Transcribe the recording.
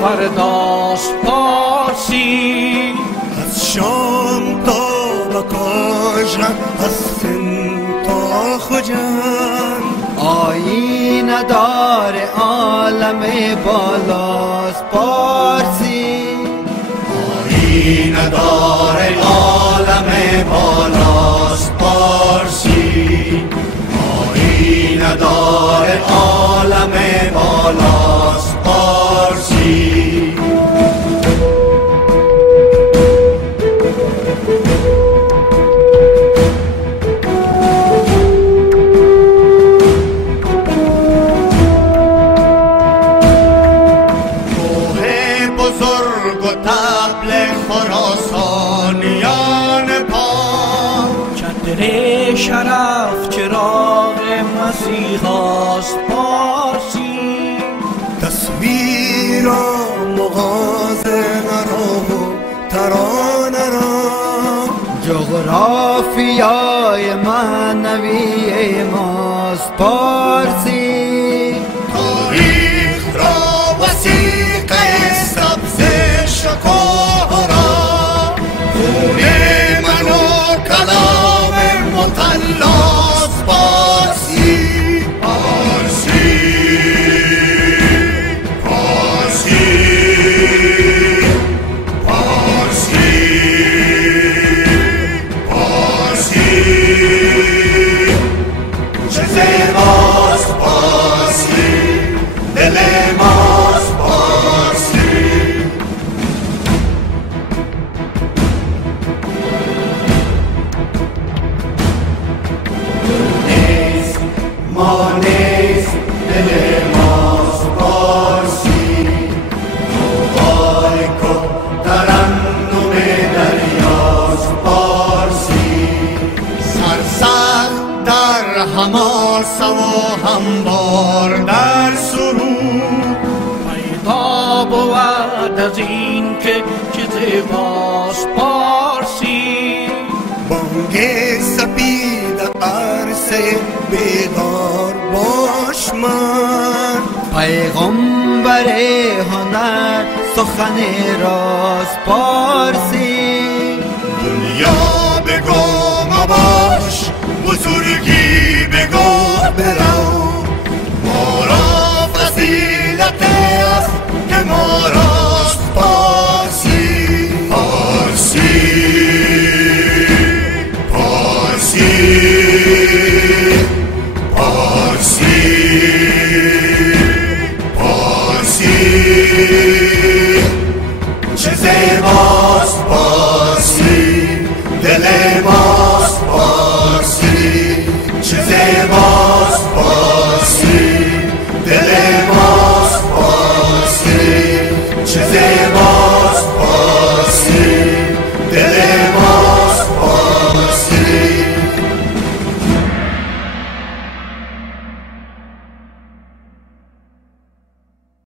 فرداست پارسی. از شام تا بکاژن، از سند تا خجن، آیین دار عالم بالاست پارسی. آیین دار عالم بالاست پارسی. آیین دار عالم بالاست پارسی. بزرگ و طبل خراسانیان پاک، چتر شرف چراغ مسیحاست پارسی. تصویر و مغازه را و ترانه را، جغرافیای معنوی ماست پارسی. تاریخ را وثیقه سبز شکوه را، خون من و کلام مطلاست پارسی. پارسی پارسی پارسی پارسی، چه زیباست پارسی، دل ماست پارسی. نیست ما نیست، دل ماست پارسی. موهای که ترنم دریاست پارسی. سرسخت در حماسه و هموار در سرود، پیدا بود از این که چه زیباست پارسی. بانگ سپید عرصه بیدار باش من، پیغمبر هنر سخن راست پارسی. دنیا بگو مباش، بزرگی بگو برو، ما را فضیلت است که ما راست پارسی. پارسی پارسی پارسی پارسی، چه زیباست پارسی، دل ما